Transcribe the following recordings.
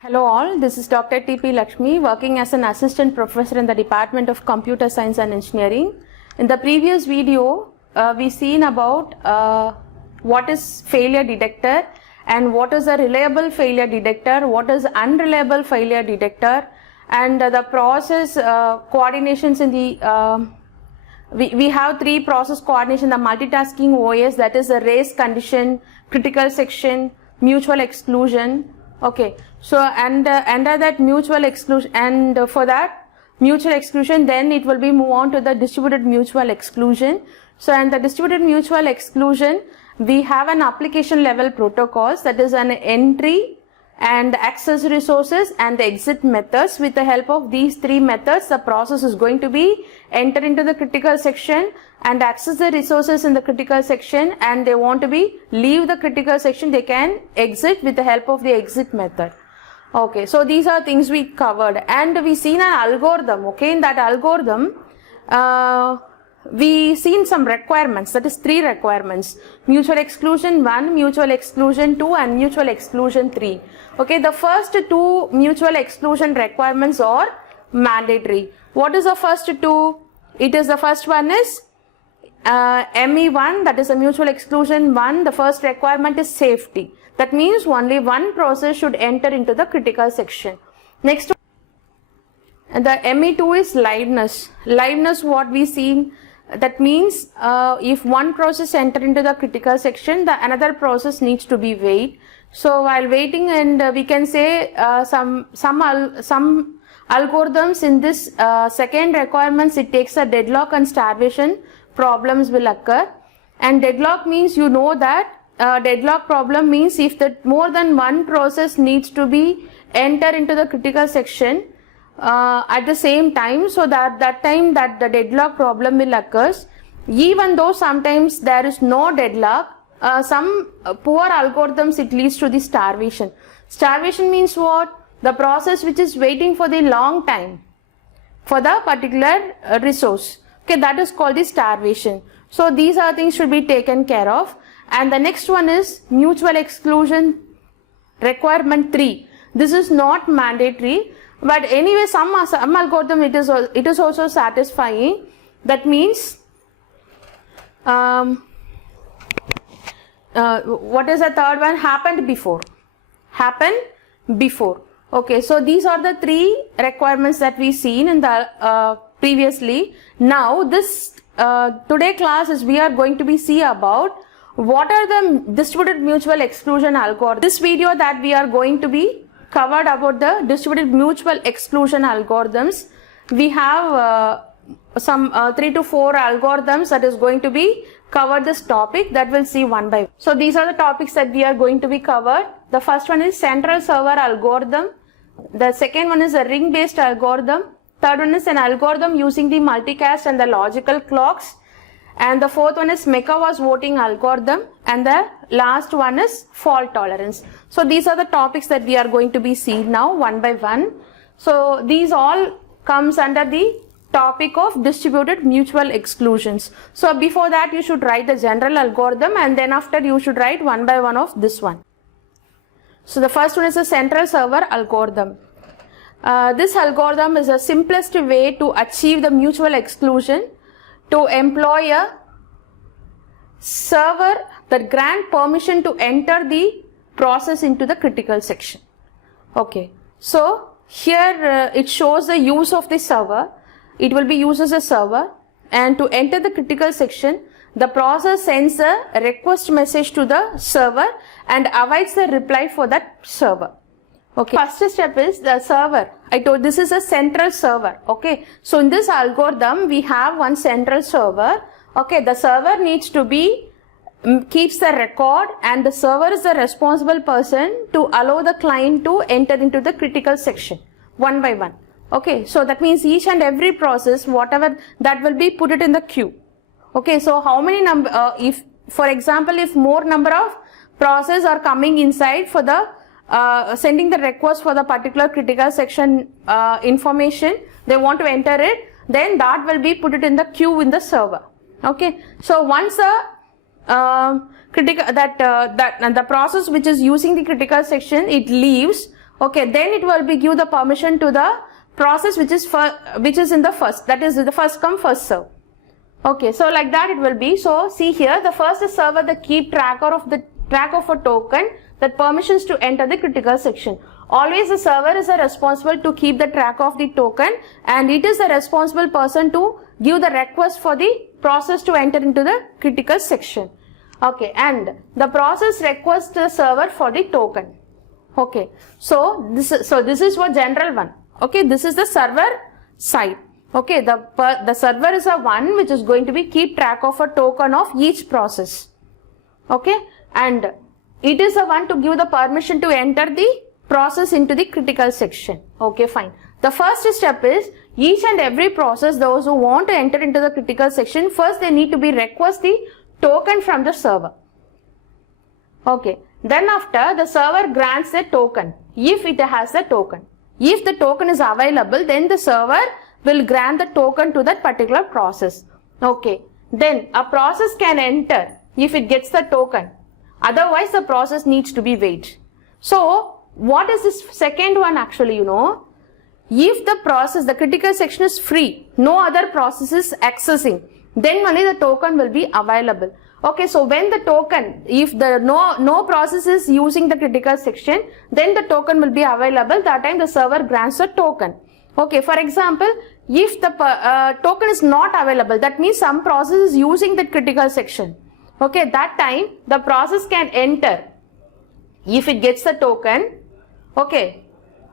Hello all, this is Dr. T.P. Lakshmi working as an assistant professor in the Department of Computer Science and Engineering. In the previous video, we seen about what is failure detector and what is a reliable failure detector, what is unreliable failure detector, and the process coordinations in the we have three process coordination, the multitasking OS, that is the race condition, critical section, mutual exclusion. Okay, so under that mutual exclusion, and for that mutual exclusion, then it will be move on to the distributed mutual exclusion. So and the distributed mutual exclusion, we have an application level protocols, that is an entry and access resources and the exit methods. With the help of these three methods, the process is going to be enter into the critical section and access the resources in the critical section, and they want to be leave the critical section, they can exit with the help of the exit method. Okay, so these are things we covered, and we seen an algorithm. Okay, in that algorithm we seen some requirements, that is three requirements: mutual exclusion 1, mutual exclusion 2 and mutual exclusion 3. Okay, the first two mutual exclusion requirements are mandatory. What is the first two? It is the first one is ME1, that is a mutual exclusion 1. The first requirement is safety. That means only one process should enter into the critical section. Next, the ME2 is liveness. Liveness, what we seen, that means if one process enter into the critical section, the another process needs to be wait. So while waiting, and we can say some algorithms in this second requirements, it takes a deadlock and starvation problems will occur. And deadlock means, you know that deadlock problem means if the more than one process needs to be enter into the critical section at the same time, so that time that the deadlock problem will occur. Even though sometimes there is no deadlock, some poor algorithms, it leads to the starvation. Starvation means what? The process which is waiting for the long time for the particular resource. Okay, that is called the starvation. So these are things should be taken care of. And the next one is mutual exclusion requirement 3. This is not mandatory, but anyway some algorithm it is also satisfying. That means what is the third one? Happened before. Okay, so these are the three requirements that we seen in the previously. Now this today class is we are going to be see about what are the distributed mutual exclusion algorithm. This video that we are going to be covered about the distributed mutual exclusion algorithms. We have some 3 to 4 algorithms that is going to be cover this topic, that we'll see one by one. So these are the topics that we are going to be covered. The first one is central server algorithm. The second one is a ring based algorithm. Third one is an algorithm using the multicast and the logical clocks. And the fourth one is Mekawa's voting algorithm, and the last one is fault tolerance. So these are the topics that we are going to be seeing now one by one. So these all comes under the topic of distributed mutual exclusions. So before that you should write the general algorithm, and then after you should write one by one of this one. So the first one is a central server algorithm. This algorithm is the simplest way to achieve the mutual exclusion, to employ a server that grant permission to enter the process into the critical section. Okay, so here it shows the use of the server. It will be used as a server, and to enter the critical section, the process sends a request message to the server and awaits the reply for that server. Okay, first step is the server. I told this is a central server. Okay, so in this algorithm we have one central server. Okay, the server needs to be keeps the record, and the server is the responsible person to allow the client to enter into the critical section one by one. Okay, so that means each and every process, whatever that will be put it in the queue. Okay, so how many number if for example if more number of processes are coming inside for the sending the request for the particular critical section information, they want to enter it, then that will be put it in the queue in the server. Okay, so once the critical the process which is using the critical section, it leaves. Okay, then it will be give the permission to the process which is in the first, that is the first come first serve. Okay, so like that it will be. So see here, the first server the keep track of a token that permissions to enter the critical section. Always the server is responsible to keep the track of the token, and it is the responsible person to give the request for the process to enter into the critical section. Okay, and the process requests the server for the token. Okay, so this is for general one. Okay, this is the server side. Okay, the server is a one which is going to be keep track of a token of each process. Okay, and it is the one to give the permission to enter the process into the critical section. Okay, fine. The first step is each and every process, those who want to enter into the critical section, first they need to be request the token from the server. Okay, then after the server grants the token if it has the token. If the token is available, then the server will grant the token to that particular process. Okay, then a process can enter if it gets the token. Otherwise, the process needs to be wait. So, what is this second one actually, you know? If the process, the critical section is free, no other process is accessing, then only the token will be available. Okay, so when the token, if the no process is using the critical section, then the token will be available. That time the server grants a token. Okay, for example, if the token is not available, that means some process is using the critical section. Okay, that time the process can enter if it gets the token. Okay,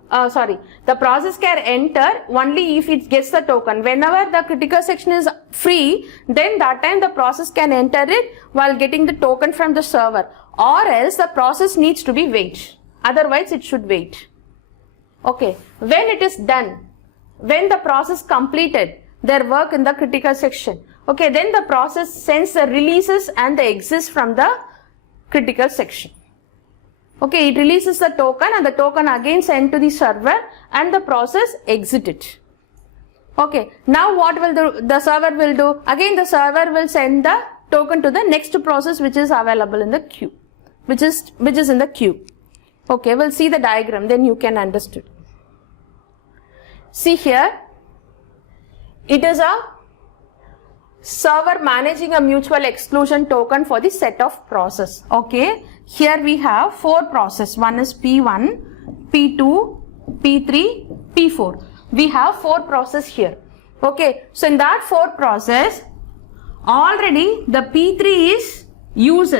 the process can enter only if it gets the token. Whenever the critical section is free, then that time the process can enter it while getting the token from the server, or else the process needs to be wait. Otherwise it should wait. Okay, when it is done, when the process completed their work in the critical section, okay, then the process sends the releases and the exits from the critical section. Okay, it releases the token and the token again sent to the server and the process exit it. Okay, now what will the server will do? Again the server will send the token to the next process which is available in the queue, which is in the queue. Okay, we'll see the diagram, then you can understand. See here, it is a server managing a mutual exclusion token for the set of process. Okay, here we have 4 process. One is P1, P2, P3, P4. We have 4 process here. Okay, so in that 4 process, already the P3 is used.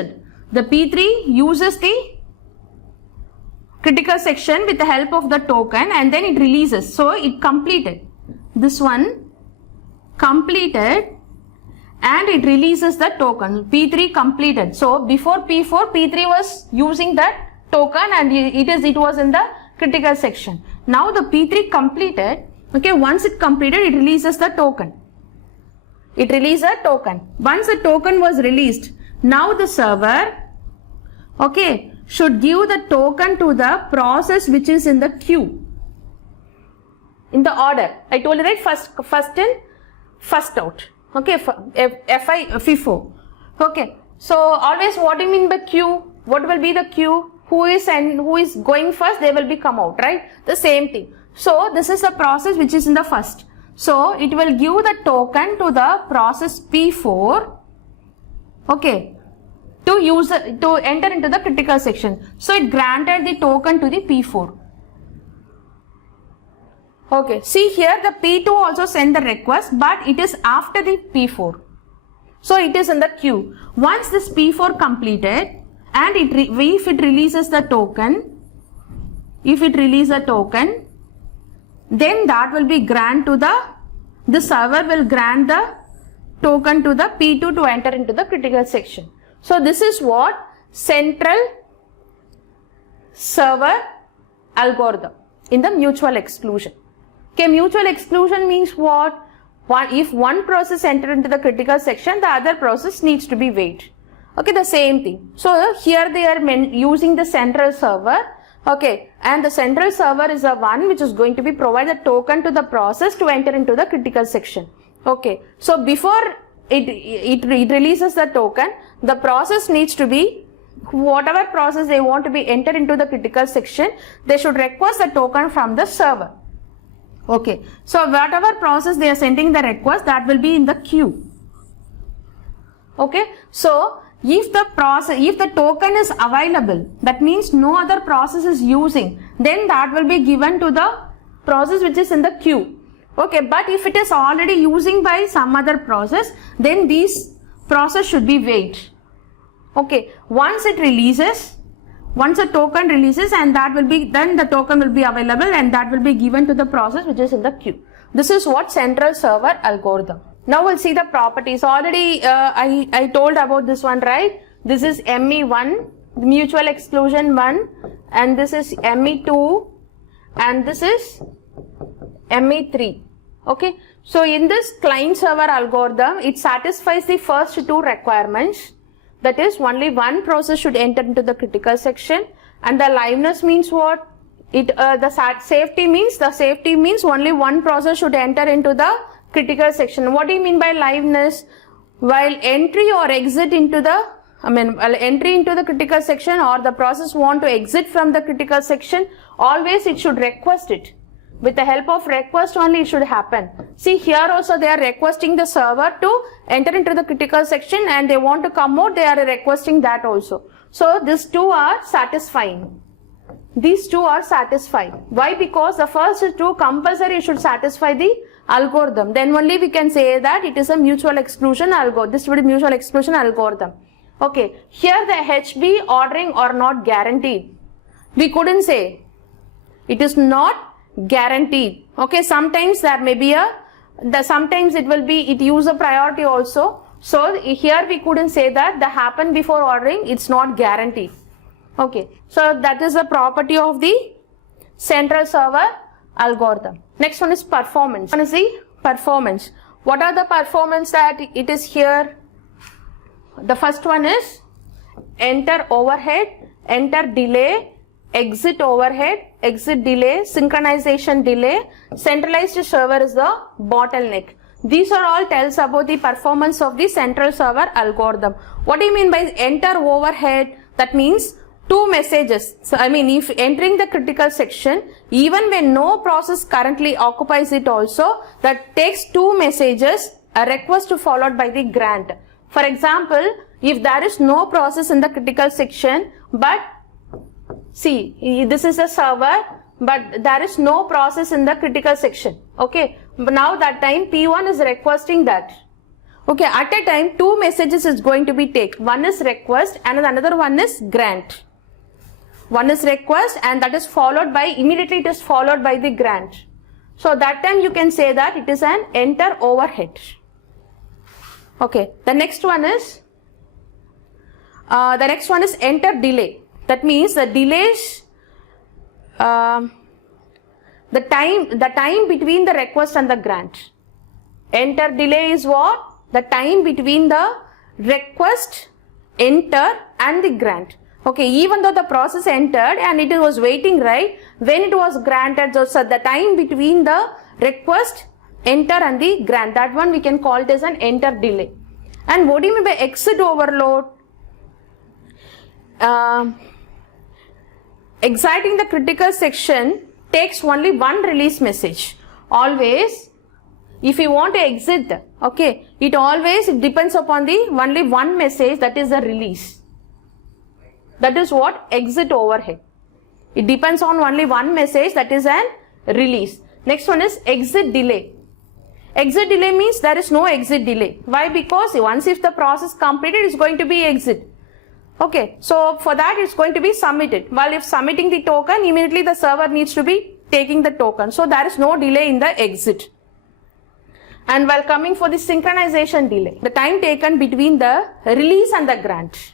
The P3 uses the critical section with the help of the token and then it releases. So it completed. This one completed and it releases the token. P3 completed. So before P4, P3 was using that token and it was in the critical section. Now the P3 completed. Okay, once it completed, it releases the token. It releases a token. Once the token was released, now the server, okay, should give the token to the process which is in the queue. In the order. I told you right, first in, first out. Okay, FIFO. Okay, so always what do you mean by queue? What will be the queue? Who is going first, they will be come out, right? The same thing. So this is the process which is in the first. So it will give the token to the process P4. Okay, to enter into the critical section. So it granted the token to the P4. Okay, see here the P2 also sent the request, but it is after the P4. So it is in the queue. Once this P4 completed and if it releases the token, then that will be grant to the server will grant the token to the P2 to enter into the critical section. So this is what central server algorithm in the mutual exclusion. Okay, mutual exclusion means what? If one process enter into the critical section, the other process needs to be wait. Okay, the same thing. So here they are using the central server. Okay, and the central server is the one which is going to be provide the token to the process to enter into the critical section. Okay, so before it releases the token, the process needs to be whatever process they want to be entered into the critical section, they should request the token from the server. Okay, so whatever process they are sending the request, that will be in the queue. Okay, so if the token is available, that means no other process is using, then that will be given to the process which is in the queue. Okay, but if it is already using by some other process, then these process should be wait. Okay, once a token releases, and then the token will be available and that will be given to the process which is in the queue. This is what central server algorithm. Now we'll see the properties. Already I told about this one, right? This is ME1, mutual exclusion 1, and this is ME2, and this is ME3. Okay, so in this client server algorithm, it satisfies the first two requirements. That is, only one process should enter into the critical section, and the liveness means what? The safety means only one process should enter into the critical section. What do you mean by liveness? While entry or exit into the entry into the critical section, or the process want to exit from the critical section, always it should request it. With the help of request only it should happen. See, here also they are requesting the server to enter into the critical section, and they want to come out, they are requesting that also. So these two are satisfying. These two are satisfied. Why? Because the first two compulsory should satisfy the algorithm. Then only we can say that it is a mutual exclusion algorithm. This would be mutual exclusion algorithm. Okay, here the HB ordering are not guaranteed. We couldn't say. It is not guaranteed. Okay, sometimes there may be sometimes it use a priority also. So here we couldn't say that the happen before ordering, it's not guaranteed. Okay, so that is the property of the central server algorithm. Next one is performance. One is the performance. What are the performance that it is here? The first one is enter overhead, enter delay, exit overhead, exit delay, synchronization delay, centralized server is the bottleneck. These are all tells about the performance of the central server algorithm. What do you mean by enter overhead? That means two messages. So if entering the critical section, even when no process currently occupies it also, that takes two messages, a request followed by the grant. For example, if there is no process in the critical section, but see, this is a server, but there is no process in the critical section. Okay, but now that time P1 is requesting that. Okay, at a time two messages is going to be take. One is request and another one is grant. One is request and that is followed by, immediately it is followed by the grant. So that time you can say that it is an enter overhead. Okay, the next one is enter delay. That means the delays, the time between the request and the grant. Enter delay is what? The time between the request, enter and the grant. Okay, even though the process entered and it was waiting, right? When it was granted, so the time between the request, enter and the grant, that one we can call it as an enter delay. And what do you mean by exit overload? Exiting the critical section takes only one release message. Always, if you want to exit, okay, it depends upon the only one message, that is the release. That is what? Exit overhead. It depends on only one message, that is an release. Next one is exit delay. Exit delay means there is no exit delay. Why? Because once if the process completed, it is going to be exit. Okay, so for that it's going to be submitted. While if submitting the token, immediately the server needs to be taking the token. So there is no delay in the exit. And while coming for the synchronization delay, the time taken between the release and the grant.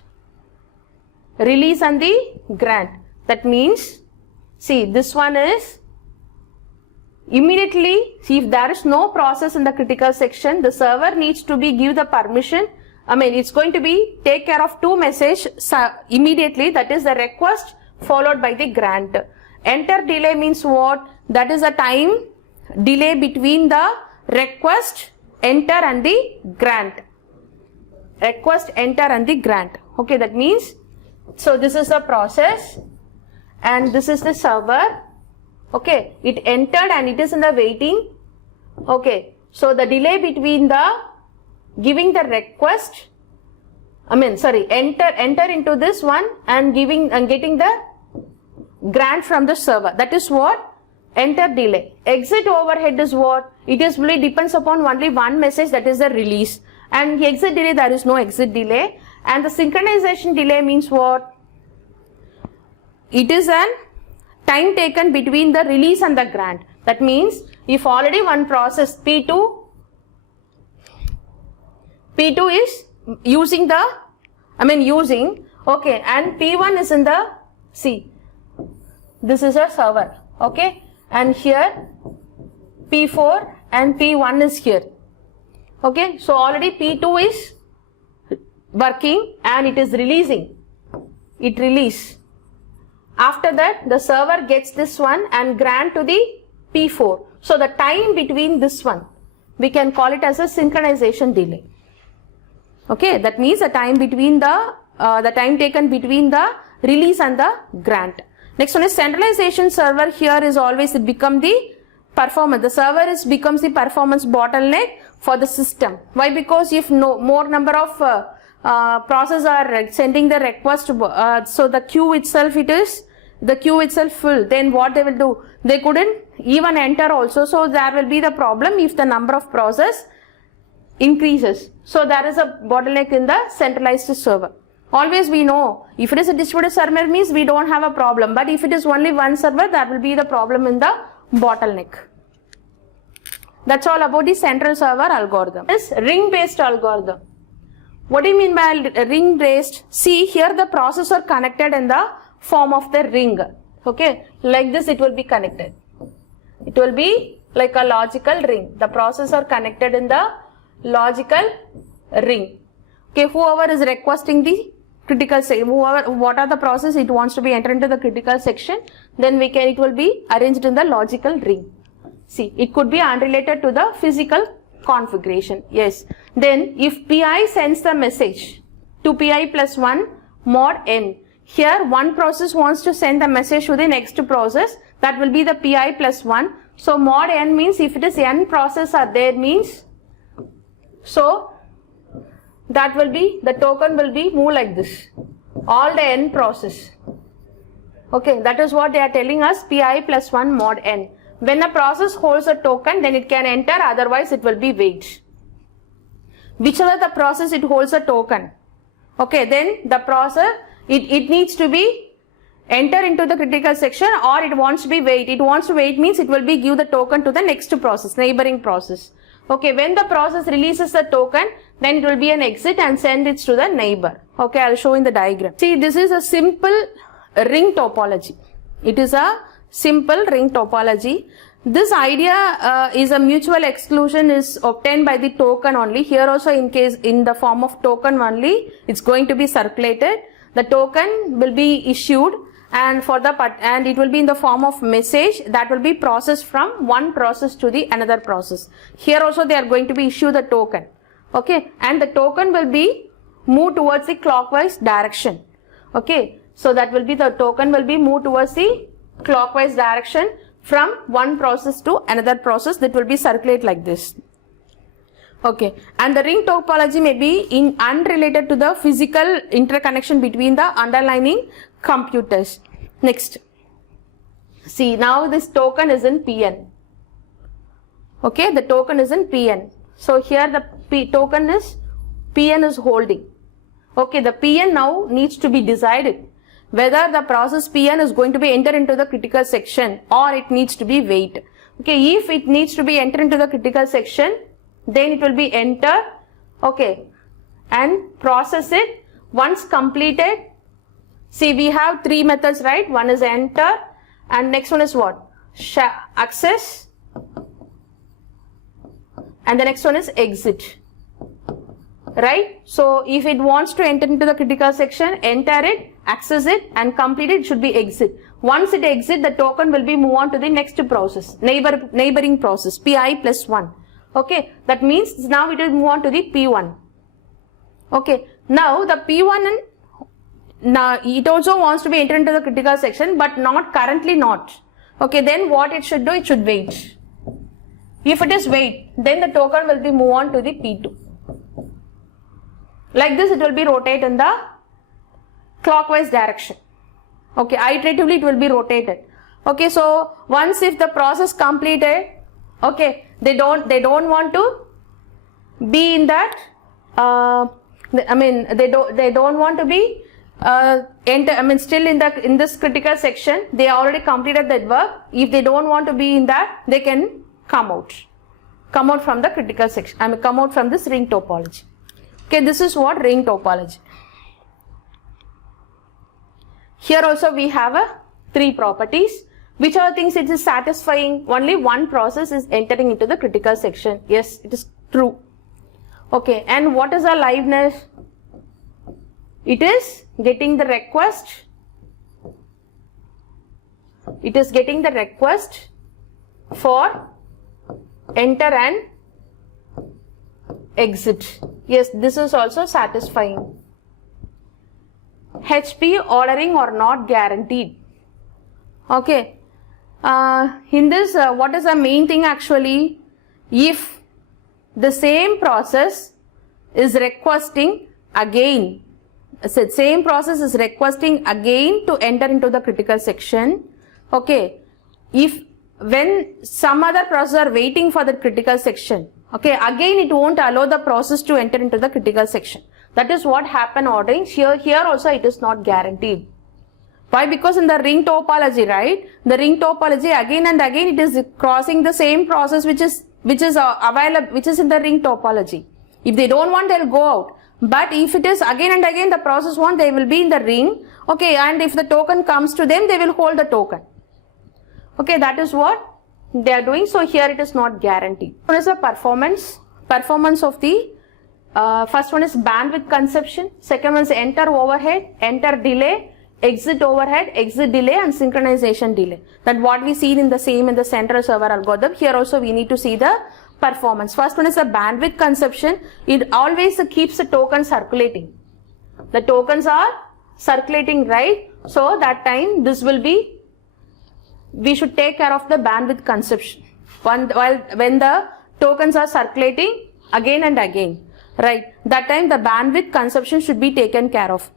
Release and the grant. That means, see, this one is immediately, see, if there is no process in the critical section, the server needs to be give the permission. It's going to be take care of two messages immediately, that is the request followed by the grant. Enter delay means what? That is the time delay between the request, enter and the grant. Request, enter and the grant. Okay, that means So this is the process and this is the server. Okay, it entered and it is in the waiting. Okay, so the delay between the giving the request, enter into this one and getting the grant from the server. That is what? Enter delay. Exit overhead is what? It is really depends upon only one message, that is the release. And exit delay, there is no exit delay. And the synchronization delay means what? It is an time taken between the release and the grant. That means if already one process P2 is using okay, and P1 is in the this is a server, okay, and here P4 and P1 is here, okay. So already P2 is working and it is releasing, it release. After that the server gets this one and grant to the P4. So the time between this one, we can call it as a synchronization delay. Okay, that means the time between the time taken between the release and the grant. Next one is centralization server. Here is always it become the performance. The server becomes the performance bottleneck for the system. Why? Because if more number of processes are sending the request, so the queue itself full, then what they will do? They couldn't even enter also. So there will be the problem if the number of process increases. So there is a bottleneck in the centralized server. Always we know if it is a distributed server means we don't have a problem, but if it is only one server, that will be the problem in the bottleneck. That's all about the central server algorithm. This ring-based algorithm. What do you mean by ring-based? See, here the processes are connected in the form of the ring. Okay, like this it will be connected. It will be like a logical ring. The processes are connected in the logical ring. Okay, whoever is requesting the critical section, what are the process it wants to be entered into the critical section, then it will be arranged in the logical ring. See, it could be unrelated to the physical configuration. Yes. Then if Pi sends the message to Pi plus 1 mod n, here one process wants to send the message to the next process, that will be the Pi plus 1. So mod n means if it is n process are there means, so that will be, the token will be move like this, all the n process. Okay, that is what they are telling us, Pi plus 1 mod n. When a process holds a token, then it can enter, otherwise it will be wait. Whichever the process it holds a token, okay, then the process, it needs to be enter into the critical section, or it wants to be wait. It wants to wait means it will be give the token to the next process, neighboring process. Okay, when the process releases the token, then it will be an exit and send it to the neighbor. Okay, I'll show in the diagram. See, this is a simple ring topology. It is a simple ring topology. This idea is a mutual exclusion is obtained by the token only. Here also in the form of token only, it's going to be circulated. The token will be issued and it will be in the form of message that will be processed from one process to the another process. Here also they are going to be issue the token. Okay, and the token will be moved towards the clockwise direction. Okay, so that will be the token will be moved towards the clockwise direction from one process to another process, that will be circulate like this. Okay, and the ring topology may be unrelated to the physical interconnection between the underlying computers. Next, see, now this token is in Pn. Okay, the token is in Pn. So here the token is Pn is holding. Okay, the Pn now needs to be decided whether the process Pn is going to be enter into the critical section or it needs to be wait. Okay, if it needs to be enter into the critical section, then it will be enter, okay, and process it. Once completed, see, we have three methods, right? One is enter and next one is what? Access, and the next one is exit, right? So if it wants to enter into the critical section, enter it, access it, and complete it should be exit. Once it exit, the token will be move on to the next process, neighboring process, Pi plus 1. Okay, that means now it will move on to the P1. Okay, now the P1 now it also wants to be entered into the critical section, but currently not. Okay, then what it should do? It should wait. If it is wait, then the token will be move on to the P2. Like this, it will be rotate in the clockwise direction. Okay, iteratively it will be rotated. Okay, so once if the process completed, okay, they don't want to be in that. They don't want to be still in this critical section. They already completed that work. If they don't want to be in that, they can come out from the critical section. Come out from this ring topology. Okay, this is what ring topology. Here also we have three properties. Which are things it is satisfying? Only one process is entering into the critical section. Yes, it is true. Okay, and what is our liveness? It is getting the request. It is getting the request for enter and exit. Yes, this is also satisfying. HP ordering or not guaranteed. Okay. In this, what is the main thing actually? If the same process is requesting again, same process is requesting again to enter into the critical section. Okay. When some other process are waiting for the critical section, okay, again it won't allow the process to enter into the critical section. That is what happen ordering. Here also it is not guaranteed. Why? Because in the ring topology, right? The ring topology again and again it is crossing the same process which is available, which is in the ring topology. If they don't want, they'll go out. But if it is again and again the process want, they will be in the ring. Okay, and if the token comes to them, they will hold the token. Okay, that is what they are doing. So here it is not guaranteed. What is the performance? Performance of the first one is bandwidth consumption. Second one is enter overhead, enter delay, exit overhead, exit delay, and synchronization delay. That what we see in the central server algorithm. Here also we need to see the performance. First one is the bandwidth consumption. It always keeps the token circulating. The tokens are circulating, right? So that time this will be, we should take care of the bandwidth consumption when the tokens are circulating again and again, right? That time the bandwidth consumption should be taken care of.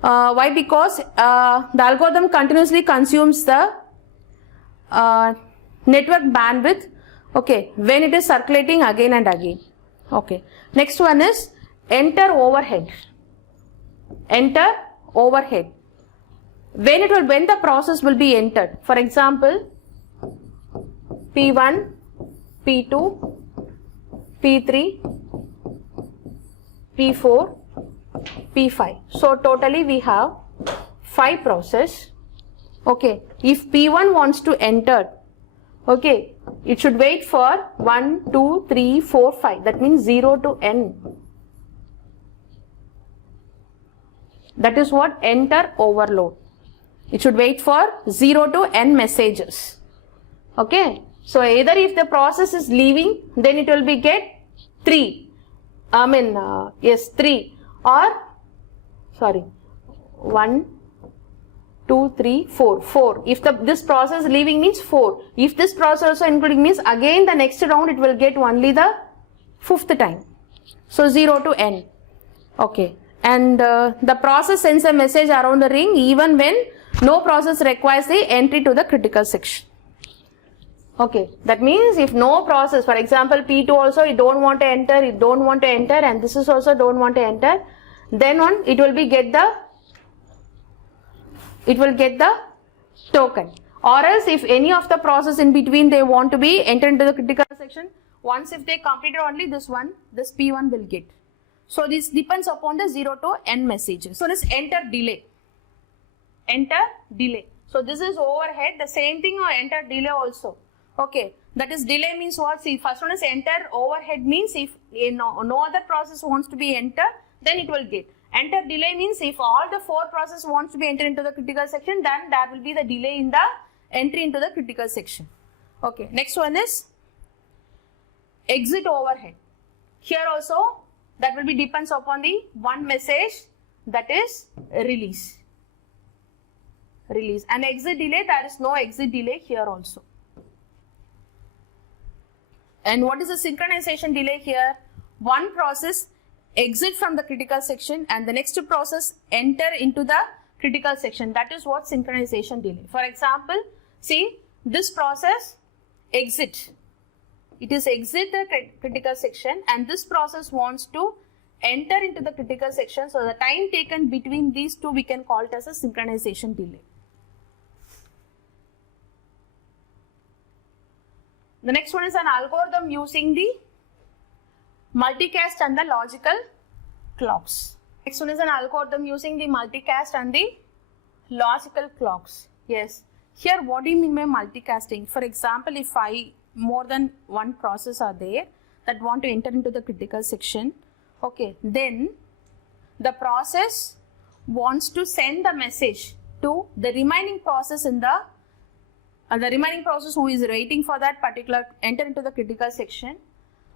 Why? Because the algorithm continuously consumes the network bandwidth, okay, when it is circulating again and again. Okay. Next one is enter overhead. Enter overhead. When the process will be entered. For example, P1, P2, P3, P4, P5. So totally we have 5 process. Okay. If P1 wants to enter, okay, it should wait for 1, 2, 3, 4, 5. That means 0 to n. That is what enter overload. It should wait for 0 to n messages. Okay. So either if the process is leaving, then it will be get 3. 3 or 1, 2, 3, 4. 4. If this process leaving means 4. If this process also including means again the next round it will get only the 5th time. So 0 to n. Okay. And the process sends a message around the ring even when no process requires the entry to the critical section. Okay. That means if no process, for example P2 also it don't want to enter, and this is also don't want to enter, then it will get the token. Or else if any of the process in between they want to be enter into the critical section, once if they completed only this one, this P1 will get. So this depends upon the 0 to n messages. So this enter delay. Enter delay. So this is overhead, the same thing or enter delay also. Okay, that is delay means what? See, first one is enter overhead means if no other process wants to be entered, then it will get. Enter delay means if all the 4 processes wants to be entered into the critical section, then there will be the delay in the entry into the critical section. Okay, next one is exit overhead. Here also that will be depends upon the one message, that is release. release. And exit delay, there is no exit delay here also. And what is the synchronization delay here? One process exit from the critical section and the next process enter into the critical section. That is what synchronization delay. For example, see this process exit. It is exit the critical section and this process wants to enter into the critical section. So the time taken between these two we can call it as a synchronization delay. The next one is an algorithm using the multicast and the logical clocks. Next one is an algorithm using the multicast and the logical clocks. Yes. Here what do you mean by multicasting? For example, if more than one process are there that want to enter into the critical section, okay, then the process wants to send the message to the remaining process in the remaining process who is waiting for that particular enter into the critical section.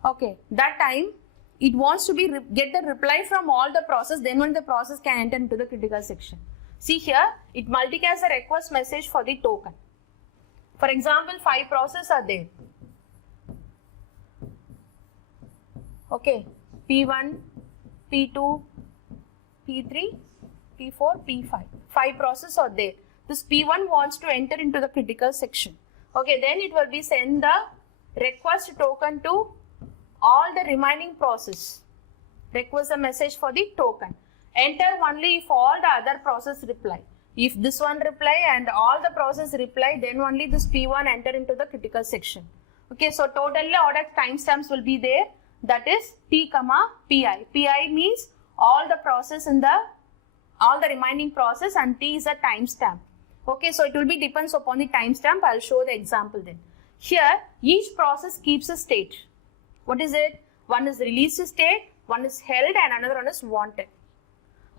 Okay, that time it wants to get the reply from all the process, then when the process can enter into the critical section. See here, it multicasts the request message for the token. For example, 5 processes are there. Okay, P1, P2, P3, P4, P5. 5 processes are there. This P1 wants to enter into the critical section. Okay, then it will be send the request token to all the remaining process. Request a message for the token. Enter only if all the other process reply. If this one reply and all the process reply, then only this P1 enter into the critical section. Okay, so totally ordered timestamps will be there. That is T, Pi. Pi means all the process in all the remaining process and T is a timestamp. Okay, so it will be depends upon the timestamp. I'll show the example then. Here, each process keeps a state. What is it? One is released state, one is held and another one is wanted.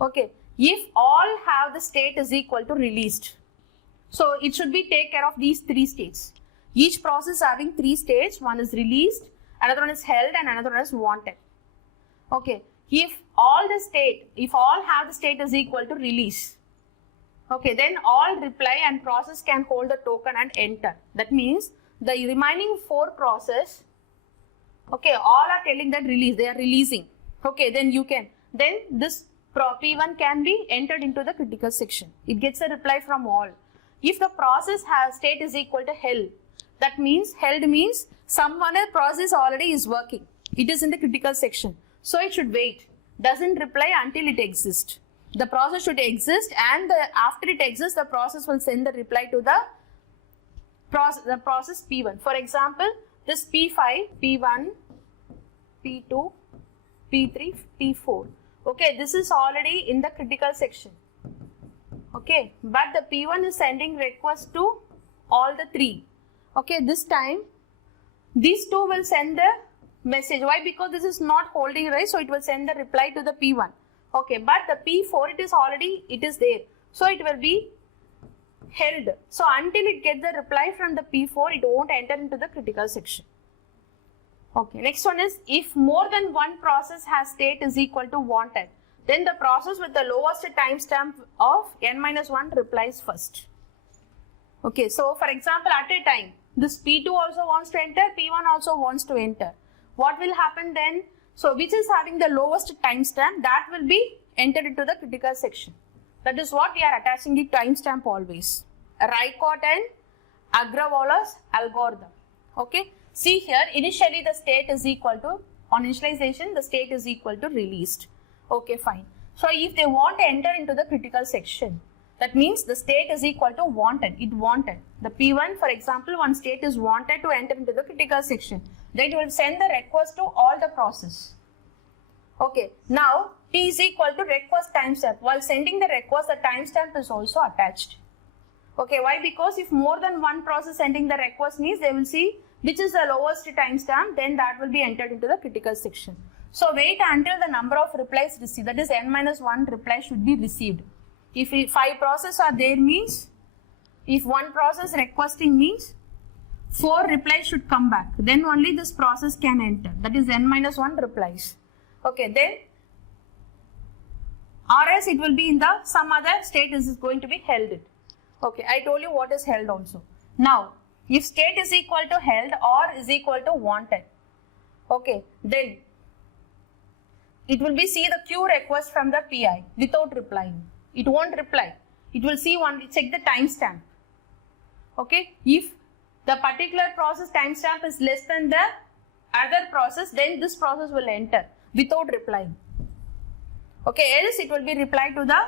Okay, if all have the state is equal to released. So it should be take care of these 3 states. Each process having 3 states, one is released, another one is held and another one is wanted. Okay, if all have the state is equal to release. Okay, then all reply and process can hold the token and enter. That means the remaining 4 process, okay, all are telling that release, they are releasing. Okay, then this P1 can be entered into the critical section. It gets a reply from all. If the process has state is equal to held, that means held means some other process already is working. It is in the critical section. So it should wait. Doesn't reply until it exists. The process should exist and after it exists, the process will send the reply to the process P1. For example, this P5, P1, P2, P3, P4. Okay, this is already in the critical section. Okay, but the P1 is sending request to all the 3. Okay, this time these 2 will send the message. Why? Because this is not holding right, so it will send the reply to the P1. Okay, but the P4 it is there, so it will be held. So until it gets the reply from the P4, it won't enter into the critical section. Okay, next one is if more than one process has state is equal to wanted, then the process with the lowest timestamp of n-1 replies first. Okay, so for example, at a time, this P2 also wants to enter, P1 also wants to enter. What will happen then? So which is having the lowest timestamp, that will be entered into the critical section. That is what we are attaching the timestamp always. Ricott and Agrawala's algorithm. Okay. See here, initially the state is equal to, on initialization, the state is equal to released. Okay, fine. So if they want to enter into the critical section, that means the state is equal to wanted. It wanted. The P1, for example, one state is wanted to enter into the critical section. Then it will send the request to all the process. Okay. Now, T is equal to request timestamp. While sending the request, the timestamp is also attached. Okay. Why? Because if more than one process sending the request means they will see which is the lowest timestamp, then that will be entered into the critical section. So, wait until the number of replies received. That is n-1 reply should be received. If 5 processes are there means, if one process requesting means 4 replies should come back. Then only this process can enter. That is n-1 replies. Okay, then or else it will be in the some other state is going to be held. Okay, I told you what is held also. Now, if state is equal to held or is equal to wanted, okay, then it will be see the queue request from the PI without replying. It won't reply. It will see only check the timestamp. Okay, if the particular process timestamp is less than the other process, then this process will enter without replying. Okay, else it will be replied to the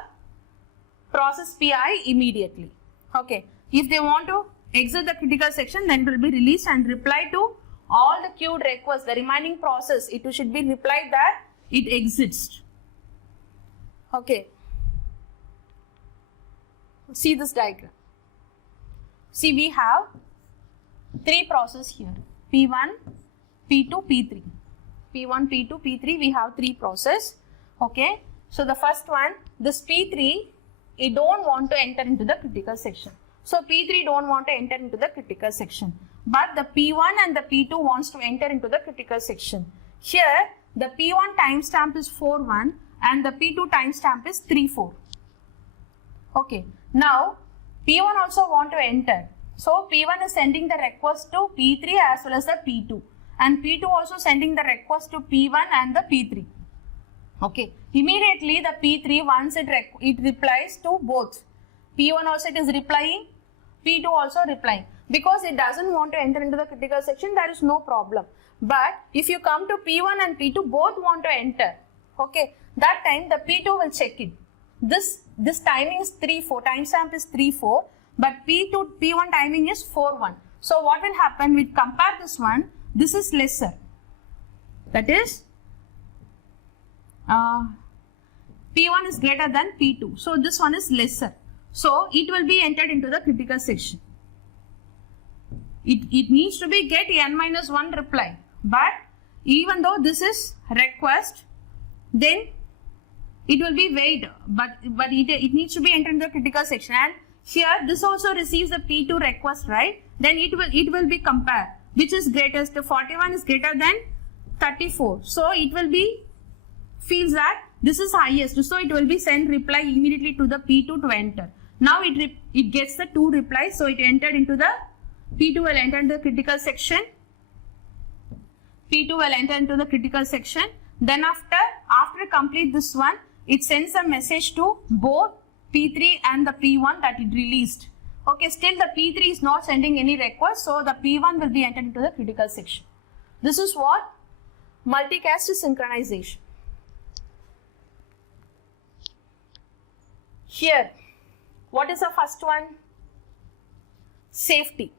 process PI immediately. Okay, if they want to exit the critical section, then it will be released and reply to all the queued requests. The remaining process, it should be replied that it exits. Okay, see this diagram. See, we have three processes here, P1, P2, P3. P1, P2, P3, we have three processes. Okay, so the first one, this P3, it don't want to enter into the critical section. So P3 don't want to enter into the critical section. But the P1 and the P2 wants to enter into the critical section. Here, the P1 timestamp is 4.1 and the P2 timestamp is 3.4. Okay, now P1 also want to enter. So P1 is sending the request to P3 as well as the P2. And P2 also sending the request to P1 and the P3. Okay, immediately the P3 once it replies to both. P1 also it is replying, P2 also replying. Because it doesn't want to enter into the critical section, there is no problem. But if you come to P1 and P2 both want to enter, okay, that time the P2 will check it. This timing is 3.4, timestamp is 3.4, but P1 timing is 4.1. So what will happen? We compare this one, this is lesser. That is P1 is greater than P2. So this one is lesser. So it will be entered into the critical section. It needs to be get n-1 reply. But even though this is request, then it will be wait. But it needs to be entered into the critical section. And here this also receives the P2 request, right? Then it will be compared. Which is greatest? 41 is greater than 34. So it will be feels that this is highest, so it will be send reply immediately to the P2 to enter. Now it gets the 2 replies, so it entered into the P2 will enter into the critical section. P2 will enter into the critical section. Then after complete this one, it sends a message to both P3 and the P1 that it released. Okay, still the P3 is not sending any request, so the P1 will be entered into the critical section. This is what multicast synchronization. Here, what is the first one? Safety,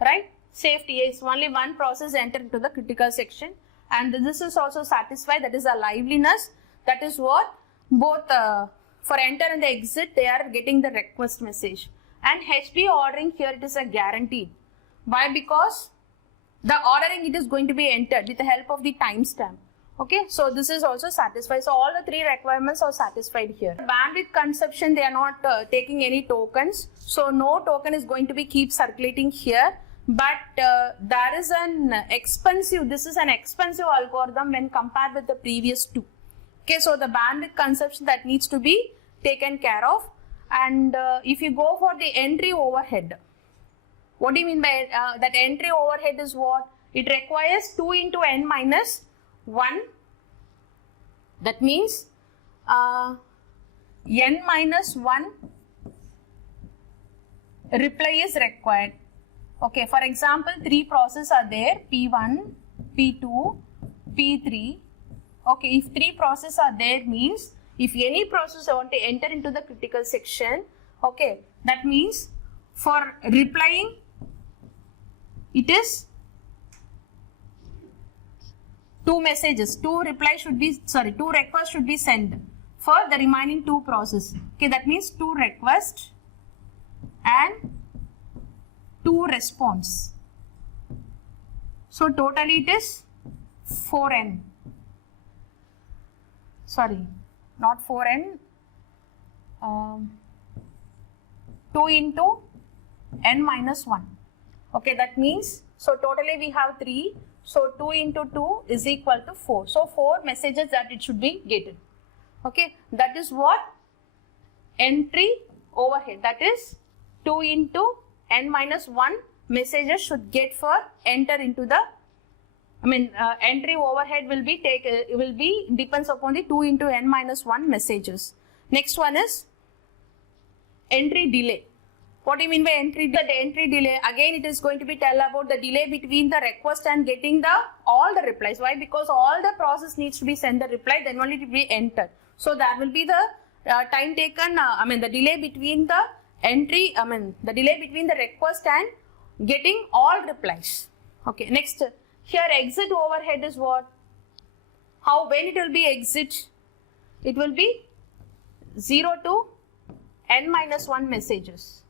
right? Safety is only one process entered into the critical section, and this is also satisfied, that is a liveliness. That is what both for enter and the exit, they are getting the request message. And HB ordering here, it is a guaranteed. Why? Because the ordering, it is going to be entered with the help of the timestamp. Okay, so this is also satisfied. So all the three requirements are satisfied here. Bandwidth consumption, they are not taking any tokens. So no token is going to be keep circulating here. But there is an expensive, this is an expensive algorithm when compared with the previous two. Okay, so the bandwidth consumption that needs to be taken care of. And if you go for the entry overhead, what do you mean by that entry overhead is what? It requires 2 into n minus 1. That means n minus 1 reply is required. Okay, for example, 3 processes are there, P1, P2, P3. Okay, if 3 processes are there means if any process want to enter into the critical section, okay, that means for replying, it is 2 messages, 2 requests should be sent for the remaining 2 processes. Okay, that means 2 requests and 2 response. So totally it is 4n. Sorry, not 4n. 2 into n minus 1. Okay, that means, so totally we have 3. So 2 into 2 is equal to 4. So 4 messages that it should be getting. Okay, that is what entry overhead, that is 2 into n minus 1 messages should get for enter into the, entry overhead will be depends upon the 2 into n minus 1 messages. Next one is entry delay. What do you mean by entry delay? The entry delay, again it is going to be tell about the delay between the request and getting all the replies. Why? Because all the process needs to be send the reply, then only it will be entered. So that will be the time taken, the delay between the entry, the delay between the request and getting all replies. Okay, next, here exit overhead is what? When it will be exit? It will be 0 to n minus 1 messages.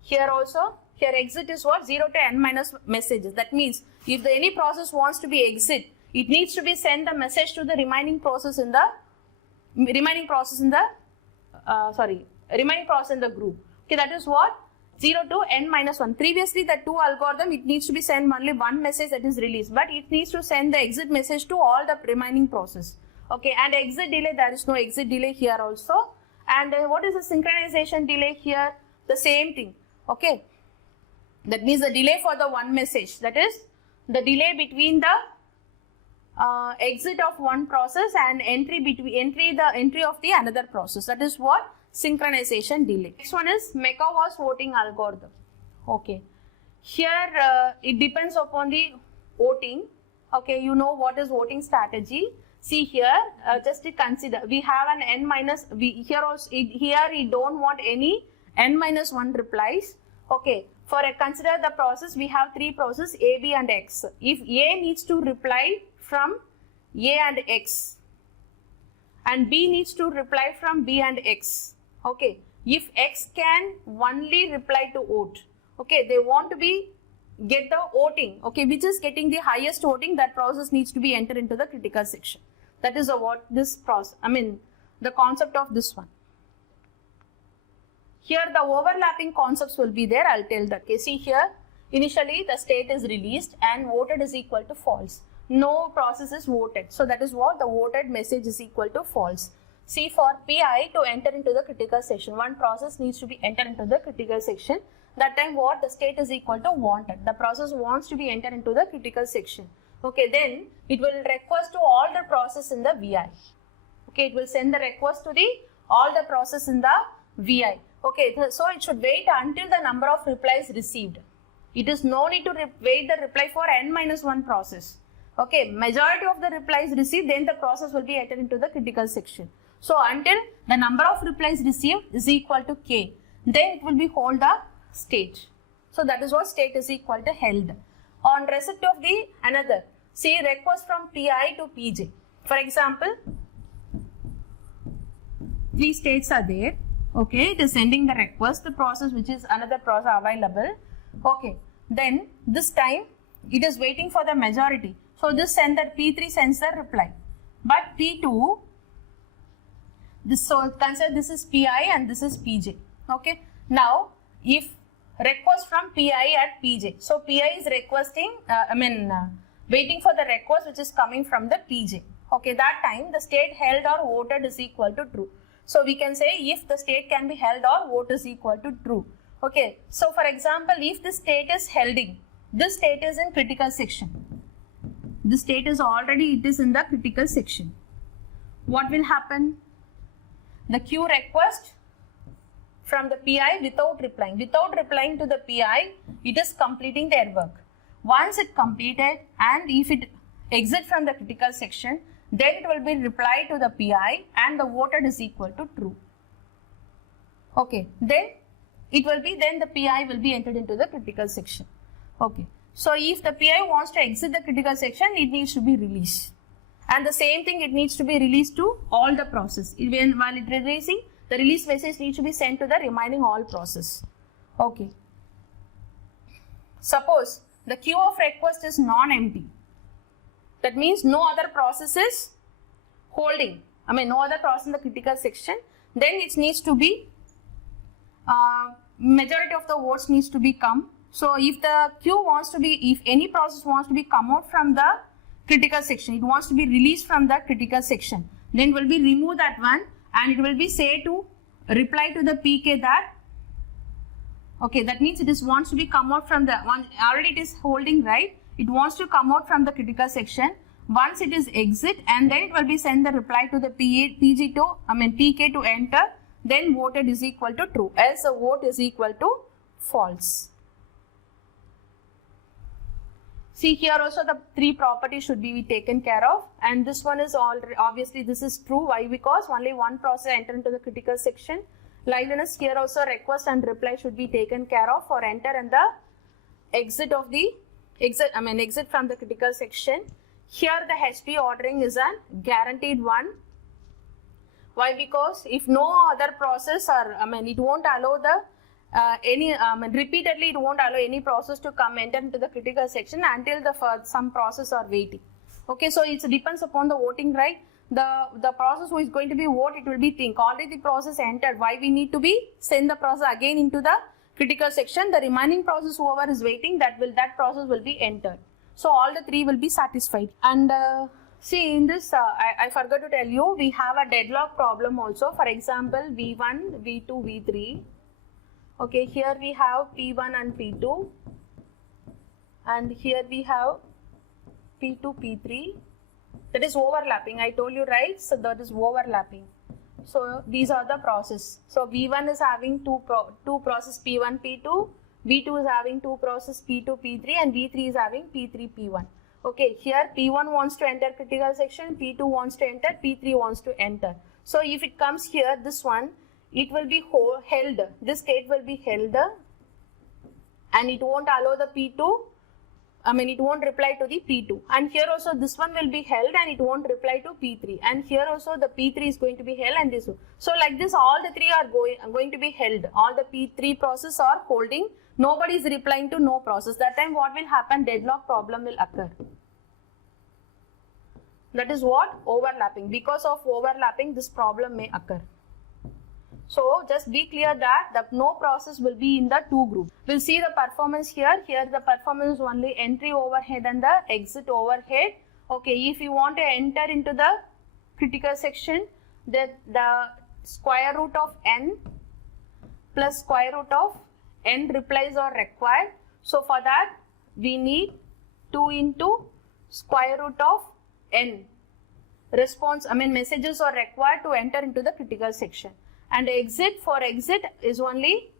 Here also, here exit is what? 0 to n minus messages. That means if any process wants to be exit, it needs to be send the message to the remaining process in the group. Okay, that is what? 0 to n minus 1. Previously, the 2 algorithm, it needs to be send only one message that is released, but it needs to send the exit message to all the remaining process. Okay, and exit delay, there is no exit delay here also. And what is the synchronization delay here? The same thing. Okay, that means the delay for the one message, that is the delay between the exit of one process and entry of the another process. That is what? Synchronization delay. Next one is Markov voting algorithm. Okay, here it depends upon the voting. Okay, you know what is voting strategy. See here, just to consider, we have an n minus, here we don't want any n minus 1 replies. Okay, consider the process, we have 3 processes A, B and X. If A needs to reply from A and X and B needs to reply from B and X. Okay, if X can only reply to vote, okay, they want to get the voting, okay, which is getting the highest voting, that process needs to be entered into the critical section. That is what this process, the concept of this one. Here the overlapping concepts will be there, I'll tell that. Okay, see here, initially the state is released and voted is equal to false. No process is voted. So that is what the voted message is equal to false. See, for PI to enter into the critical section, one process needs to be entered into the critical section. That time what? The state is equal to wanted. The process wants to be entered into the critical section. Okay, then it will request to all the process in the VI. Okay, it will send the request to all the process in the VI. Okay, so it should wait until the number of replies received. It is no need to wait the reply for n minus 1 process. Okay, majority of the replies received, then the process will be entered into the critical section. So until the number of replies received is equal to k, then it will be hold the state. So that is what state is equal to held. On receipt of the another, see request from PI to PJ. For example, 3 states are there. Okay, it is sending the request, the process which is another process available. Okay, then this time it is waiting for the majority. So this sender P3 sends the reply. But P2, so consider this is PI and this is PJ. Okay, now if request from PI at PJ. So PI is requesting, waiting for the request which is coming from the PJ. Okay, that time the state held or voted is equal to true. So we can say if the state can be held or vote is equal to true. Okay, so for example, if the state is holding, this state is in critical section. The state is already, it is in the critical section. What will happen? The queue request from the PI without replying to the PI, it is completing their work. Once it completed and if it exit from the critical section, then it will be replied to the PI and the voted is equal to true. Okay, then it will be, then the PI will be entered into the critical section. Okay, so if the PI wants to exit the critical section, it needs to be released. And the same thing, it needs to be released to all the process. Even while it releasing, the release message needs to be sent to the remaining all process. Okay. Suppose the queue of request is non-empty. That means no other process is holding. No other process in the critical section. Then it needs to be, majority of the votes needs to be come. So if the queue wants to be, if any process wants to be come out from the critical section, it wants to be released from the critical section, then will be remove that one and it will be say to reply to the PK that, okay, that means it wants to be come out from the one, already it is holding, right? It wants to come out from the critical section. Once it is exit, and then it will be send the reply to the PK to enter, then voted is equal to true, else the vote is equal to false. See, here also the three properties should be taken care of, and this one is all obviously this is true. Why? Because only one process enter into the critical section. Liveliness, here also request and reply should be taken care of for enter and the exit of the exit from the critical section. Here the HP ordering is a guaranteed one. Why? Because if no other process or it won't allow the repeatedly it won't allow any process to come enter into the critical section until the some process are waiting. Okay, so it depends upon the voting, right? The process who is going to be vote, it will be think already the process entered. Why we need to be send the process again into the critical section? The remaining process whoever is waiting, that process will be entered. So all the three will be satisfied. And see, in this I forgot to tell you, we have a deadlock problem also. For example, V1, V2, V3. Okay, here we have P1 and P2, and here we have P2, P3. That is overlapping, I told you, right? So that is overlapping. So these are the process. So V1 is having two process P1, P2, V2 is having two process P2, P3, and V3 is having P3, P1. Okay, here P1 wants to enter critical section, P2 wants to enter, P3 wants to enter. So if it comes here, this one, it will be held, this state will be held, and it won't allow the P2, it won't reply to the P2. And here also this one will be held and it won't reply to P3. And here also the P3 is going to be held and this one. So like this, all the three are going to be held. All the P3 process are holding. Nobody is replying to no process. That time what will happen? Deadlock problem will occur. That is what? Overlapping. Because of overlapping, this problem may occur. So just be clear that the no process will be in the two groups. We'll see the performance here. Here the performance is only entry overhead and the exit overhead. Okay, if you want to enter into the critical section, the square root of n plus square root of n replies are required. So for that we need 2 into square root of n messages are required to enter into the critical section. And exit, for exit is only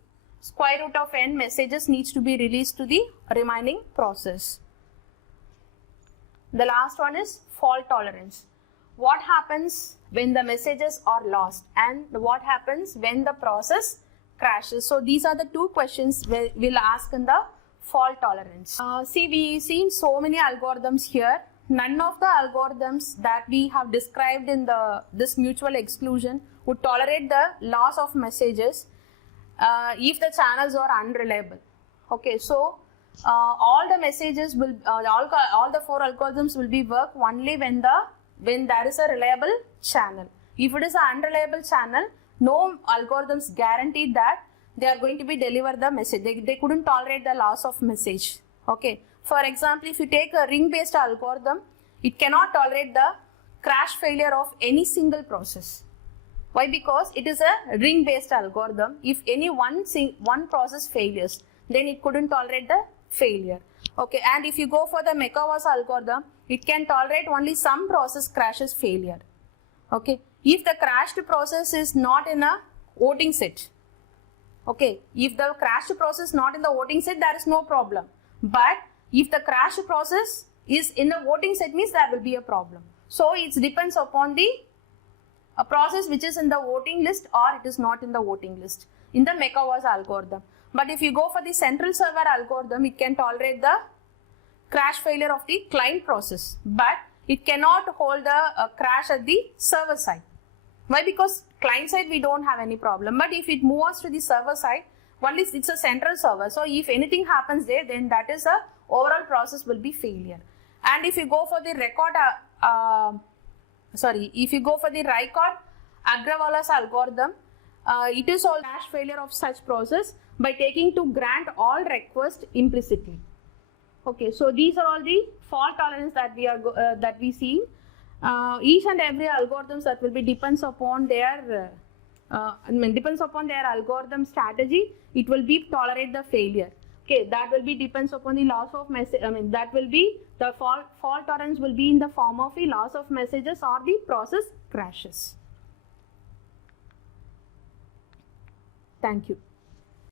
square root of n messages needs to be released to the remaining process. The last one is fault tolerance. What happens when the messages are lost and what happens when the process crashes? So these are the two questions we'll ask in the fault tolerance. See, we've seen so many algorithms here. None of the algorithms that we have described in this mutual exclusion would tolerate the loss of messages if the channels are unreliable. Okay, so all the messages will, all the four algorithms will be work only when there is a reliable channel. If it is an unreliable channel, no algorithms guarantee that they are going to be deliver the message. They couldn't tolerate the loss of message. Okay. For example, if you take a ring-based algorithm, it cannot tolerate the crash failure of any single process. Why? Because it is a ring-based algorithm. If any one process fails, then it couldn't tolerate the failure. Okay, and if you go for the Markov algorithm, it can tolerate only some process crashes failure. Okay, if the crashed process is not in a voting set. Okay, if the crashed process not in the voting set, there is no problem. But if the crash process is in the voting set, means there will be a problem. So it depends upon the process which is in the voting list or it is not in the voting list in the Markov algorithm. But if you go for the central server algorithm, it can tolerate the crash failure of the client process, but it cannot hold the crash at the server side. Why? Because client side we don't have any problem, but if it moves to the server side, only it's a central server. So if anything happens there, then that is a overall process will be failure. And if you go for the if you go for the Rykot-Agrawala's algorithm, it is all crash failure of such process by taking to grant all requests implicitly. Okay, so these are all the fault tolerance that we see. Each and every algorithms that will be depends upon their depends upon their algorithm strategy, it will be tolerate the failure. Okay, that will be depends upon the loss of message. That will be the fault tolerance will be in the form of a loss of messages or the process crashes. Thank you.